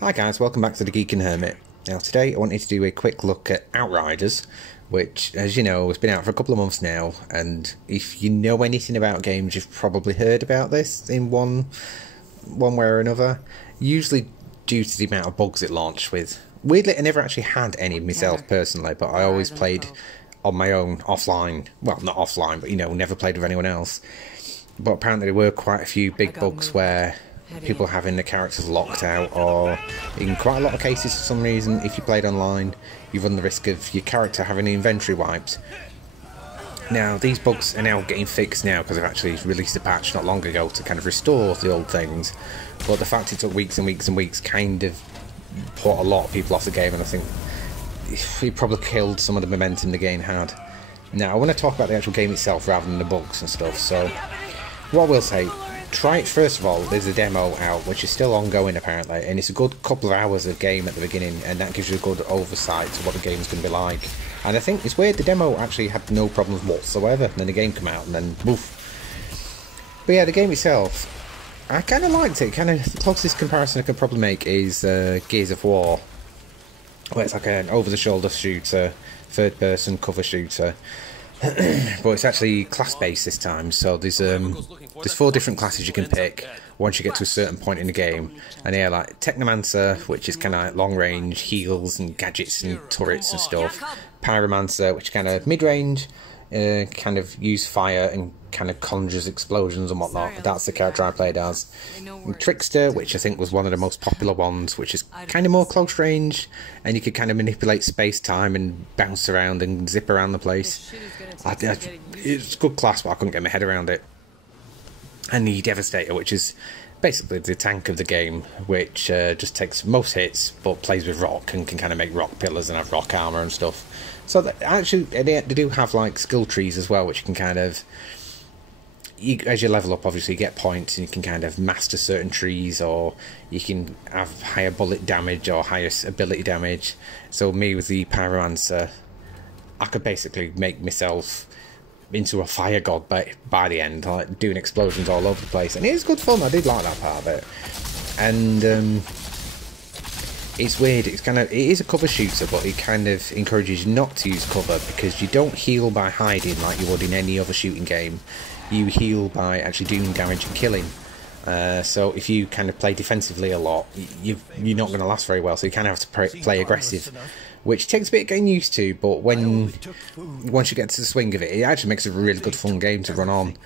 Hi guys, welcome back to the Geek and Hermit. Now today I wanted to do a quick look at Outriders, which as you know has been out for a couple of months now, and if you know anything about games you've probably heard about this in one way or another, usually due to the amount of bugs it launched with. Weirdly I never actually had any myself personally, but I always played on my own offline, well not offline but you know, never played with anyone else. But apparently there were quite a few big bugs where people having the characters locked out, or in quite a lot of cases for some reason if you played online you run the risk of your character having the inventory wiped. Now these bugs are now getting fixed now because they've actually released a patch not long ago to kind of restore the old things, but the fact it took weeks and weeks and weeks kind of put a lot of people off the game, and I think it probably killed some of the momentum the game had. Now I want to talk about the actual game itself rather than the bugs and stuff, so what I will say, try it first of all. There's a demo out which is still ongoing apparently, and it's a good couple of hours of game at the beginning, and that gives you a good oversight to what the game's going to be like. And I think it's weird, the demo actually had no problems whatsoever, and then the game came out and then woof. But yeah, the game itself, I kind of liked it. Kind of the closest comparison I could probably make is Gears of War, where it's like an over-the-shoulder shooter, third-person cover shooter. But it's actually class-based this time, so there's 4 different classes you can pick once you get to a certain point in the game. And yeah, like Technomancer, which is kind of like long range, heals and gadgets and turrets and stuff. Pyromancer, which is kind of mid-range, kind of use fire and kind of conjures explosions and whatnot. That's the character I played as. And Trickster, which I think was one of the most popular ones, which is kind of more close range, and you could kind of manipulate space-time and bounce around and zip around the place. It's a good class, but I couldn't get my head around it. And the Devastator, which is basically the tank of the game, which just takes most hits but plays with rock and can kind of make rock pillars and have rock armor and stuff. So actually they do have like skill trees as well, which you can kind of, as you level up obviously you get points and you can kind of master certain trees, or you can have higher bullet damage or higher ability damage. So me with the Pyromancer, I could basically make myself into a fire god by the end, like doing explosions all over the place, and it is good fun. I did like that part of it. And it's weird, it is a cover shooter, but it kind of encourages you not to use cover, because you don't heal by hiding like you would in any other shooting game. You heal by actually doing damage and killing. So if you kind of play defensively a lot, you're not going to last very well, so you kind of have to play aggressive, which takes a bit of getting used to, but once you get to the swing of it, it actually makes a really good fun game to run on.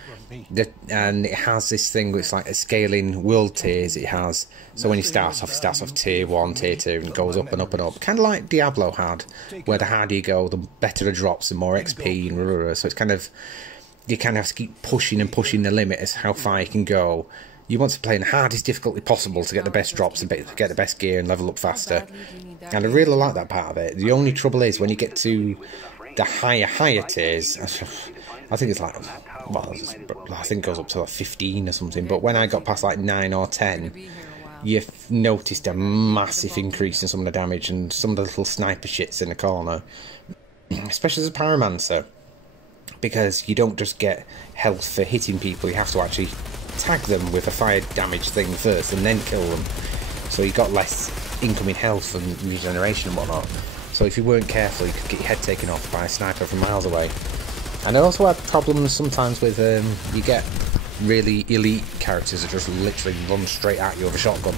And it has this thing where it's like a scaling world tiers it has. So when you start off tier 1, tier 2, and it goes up and up and up, kind of like Diablo had, where the harder you go, the better the drops and more XP and rrr. So it's kind of, you kind of have to keep pushing and pushing the limit as how far you can go. You want to play in the hardest difficulty possible to get the best drops and get the best gear and level up faster. And I really like that part of it. The only trouble is when you get to the higher tiers, I think it's like, well, I think it goes up to like 15 or something, but when I got past like 9 or 10, you've noticed a massive increase in some of the damage and some of the little sniper shits in the corner, especially as a Pyromancer, because you don't just get health for hitting people, you have to actually tag them with a fire damage thing first and then kill them, so you got less incoming health and regeneration and whatnot. So if you weren't careful you could get your head taken off by a sniper from miles away. And I also had problems sometimes with you get really elite characters that just literally run straight at you with a shotgun,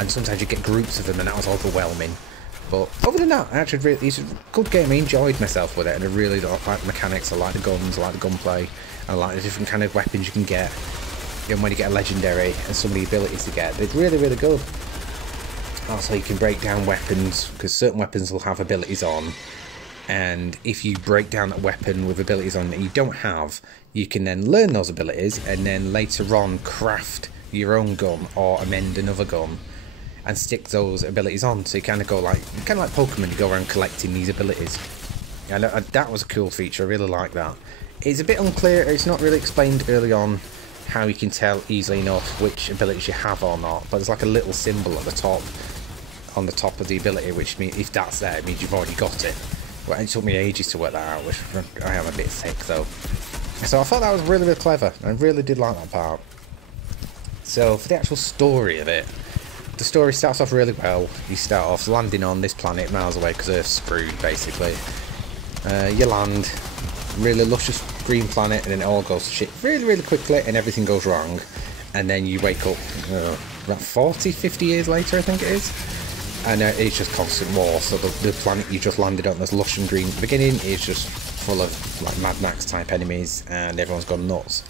and sometimes you get groups of them, and that was overwhelming. But other than that, actually it's a good game. I enjoyed myself with it, and I really like the mechanics. I like the guns, I like the gunplay, I like the different kind of weapons you can get. And when you get a legendary and some of the abilities to get, they're really, really good. Also, you can break down weapons, because certain weapons will have abilities on, and if you break down that weapon with abilities on that you don't have, you can then learn those abilities and then later on craft your own gun or amend another gun and stick those abilities on. So you kind of like Pokemon, you go around collecting these abilities. And that was a cool feature. I really like that. It's a bit unclear, it's not really explained early on how you can tell easily enough which abilities you have or not, but there's like a little symbol at the top, on the top of the ability, which means if that's there, it means you've already got it. Well, it took me ages to work that out, which I am a bit thick though. So I thought that was really, really clever. I really did like that part. So for the actual story of it, the story starts off really well. You start off landing on this planet miles away because Earth's screwed, basically. You land, really luscious green planet, and then it all goes to shit really, really quickly, and everything goes wrong. And then you wake up about 40, 50 years later, I think it is. And it's just constant war. So the planet you just landed on, that's lush and green at the beginning, is just full of like Mad Max type enemies, and everyone's gone nuts.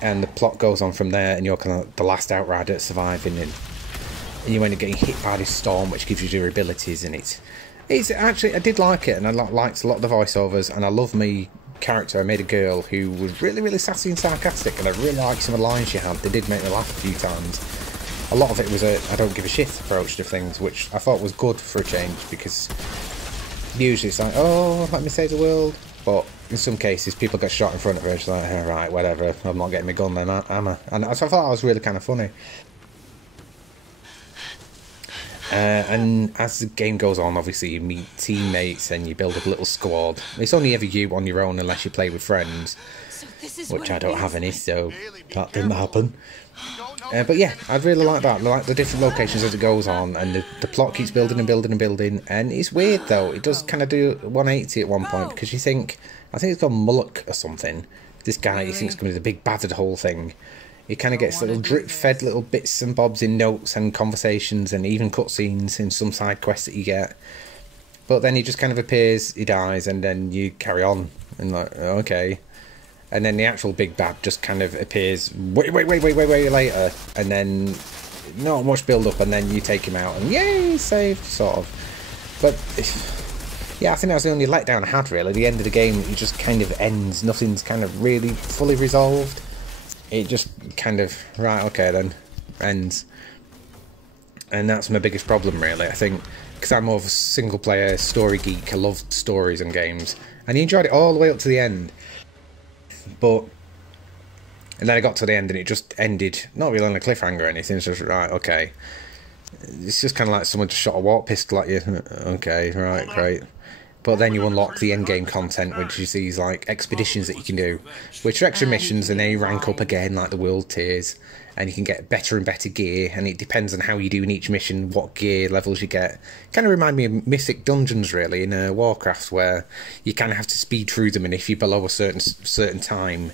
And the plot goes on from there, and you're kind of the last Outrider surviving, and you end up getting hit by this storm, which gives you your abilities. And it's actually, I did like it, and I liked a lot of the voiceovers, and I love my character. I made a girl who was really, really sassy and sarcastic, and I really liked some of the lines she had. They did make me laugh a few times. A lot of it was a I don't give a shit approach to things, which I thought was good for a change, because usually it's like, oh, let me save the world. But in some cases, people get shot in front of her, it's like, alright, whatever, I'm not getting my gun then, am I? And I thought that was really kind of funny. And as the game goes on, obviously you meet teammates and you build up a little squad. It's only ever you on your own unless you play with friends, which I don't have any, so that didn't happen. But yeah, I really like that. I like the different locations as it goes on, and the plot keeps building and building and building. And it's weird though, it does kind of do 180 at one point, because you think, I think it's called Mullock or something. This guy, you think is going to be the big bad of the whole thing. He kind of gets little drip-fed little bits and bobs in notes and conversations and even cutscenes in some side quests that you get. But then he just kind of appears, he dies, and then you carry on. And like, okay. And then the actual big bad just kind of appears way later. And then not much build-up, and then you take him out, and yay, saved, sort of. But yeah, I think that was the only letdown I had, really. The end of the game, it just kind of ends. Nothing's kind of really fully resolved. It just kind of, right, okay then, ends. And that's my biggest problem, really. I think, because I'm more of a single-player story geek, I love stories and games. And he enjoyed it all the way up to the end. But, and then I got to the end and it just ended, not really on a cliffhanger or anything, it's just, right, okay. It's just kind of like someone just shot a warp pistol at you. Okay, right, great. But then you unlock the endgame content, which is these like expeditions that you can do, which are extra missions, and they rank up again like the world tiers, and you can get better and better gear, and it depends on how you do in each mission, what gear levels you get. Kind of remind me of Mythic Dungeons, really, in Warcraft, where you kind of have to speed through them, and if you're below a certain time,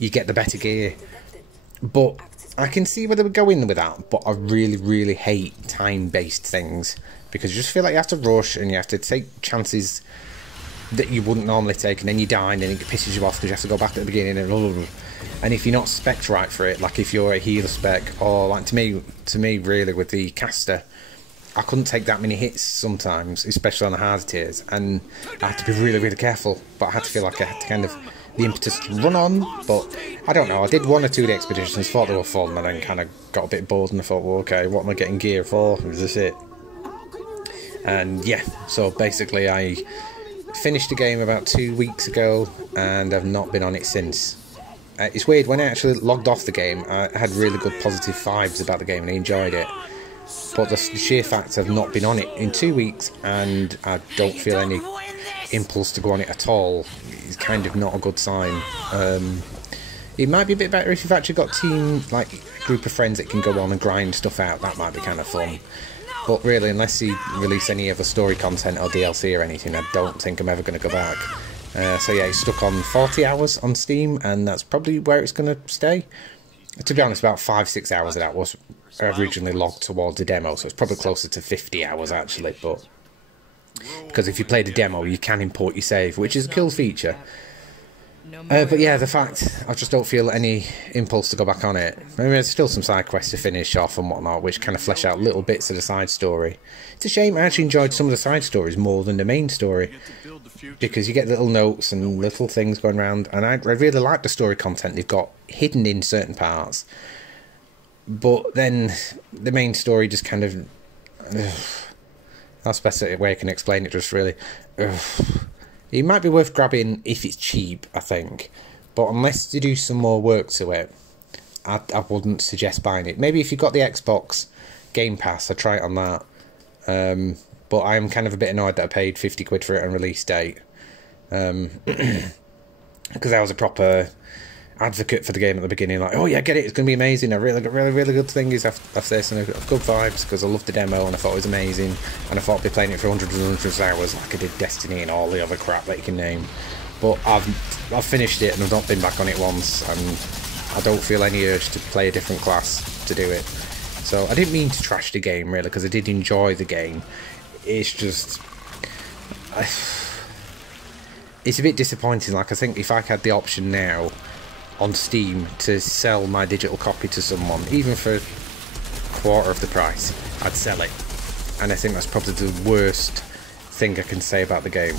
you get the better gear. But I can see where they would go in with that, but I really, really hate time-based things, because you just feel like you have to rush and you have to take chances that you wouldn't normally take, and then you die and then it pisses you off because you have to go back at the beginning and if you're not spec'd right for it, like if you're a healer spec, or like to me really with the caster, I couldn't take that many hits sometimes, especially on the hard tiers, and I had to be really, really careful. But I had to feel like I had to kind of the impetus to run on. But I don't know, I did 1 or 2 of the expeditions, thought they were fun, and then kind of got a bit bored and I thought, well, okay, what am I getting gear for? Is this it? And yeah, so basically I finished the game about 2 weeks ago and I've not been on it since. It's weird, when I actually logged off the game, I had really good positive vibes about the game and I enjoyed it. But the sheer fact I've not been on it in 2 weeks and I don't feel any impulse to go on it at all is kind of not a good sign. It might be a bit better if you've actually got like a group of friends that can go on and grind stuff out. That might be kind of fun. But really, unless you release any other story content or DLC or anything, I don't think I'm ever going to go back. So yeah, it's stuck on 40 hours on Steam, and that's probably where it's going to stay. To be honest, about 5-6 hours of that was originally logged towards the demo, so it's probably closer to 50 hours actually. But because if you play the demo, you can import your save, which is a cool feature. But yeah, the fact I just don't feel any impulse to go back on it. I mean, there's still some side quests to finish off and whatnot, which kind of flesh out little bits of the side story. It's a shame I actually enjoyed some of the side stories more than the main story, because you get little notes and little things going around, and I really like the story content they've got hidden in certain parts. But then the main story just kind of... that's the best way I can explain it, just really... It might be worth grabbing if it's cheap, I think. But unless you do some more work to it, I wouldn't suggest buying it. Maybe if you've got the Xbox Game Pass, I'd try it on that. But I'm kind of a bit annoyed that I paid 50 quid for it on release date. Because that was a proper advocate for the game at the beginning, like, oh yeah, get it, it's going to be amazing. A really good thing is after this, and I've got good vibes because I loved the demo and I thought it was amazing, and I thought I'd be playing it for hundreds and hundreds of hours like I did Destiny and all the other crap that you can name. But I've finished it and I've not been back on it once, and I don't feel any urge to play a different class to do it. So I didn't mean to trash the game really, because I did enjoy the game. It's just it's a bit disappointing. Like, I think if I had the option now on Steam to sell my digital copy to someone, even for a quarter of the price, I'd sell it. And I think that's probably the worst thing I can say about the game.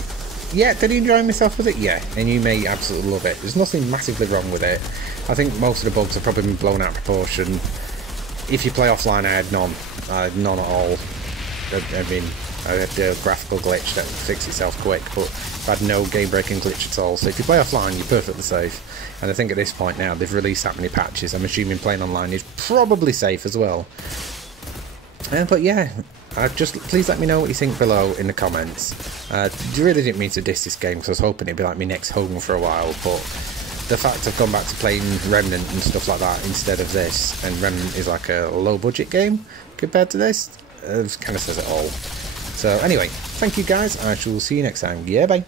Yeah, did I enjoy myself with it? Yeah, and you may absolutely love it. There's nothing massively wrong with it. I think most of the bugs have probably been blown out of proportion. If you play offline, I had none. None at all. I mean, I had a graphical glitch that fixed itself quick, but I had no game-breaking glitch at all. So if you play offline, you're perfectly safe. And I think at this point now, they've released that many patches. I'm assuming playing online is probably safe as well. But yeah, just please let me know what you think below in the comments. I really didn't mean to diss this game, because I was hoping it'd be like my next home for a while, but the fact I've gone back to playing Remnant and stuff like that instead of this, and Remnant is like a low-budget game compared to this, it kind of says it all. So anyway, thank you guys, I shall see you next time. Yeah, bye.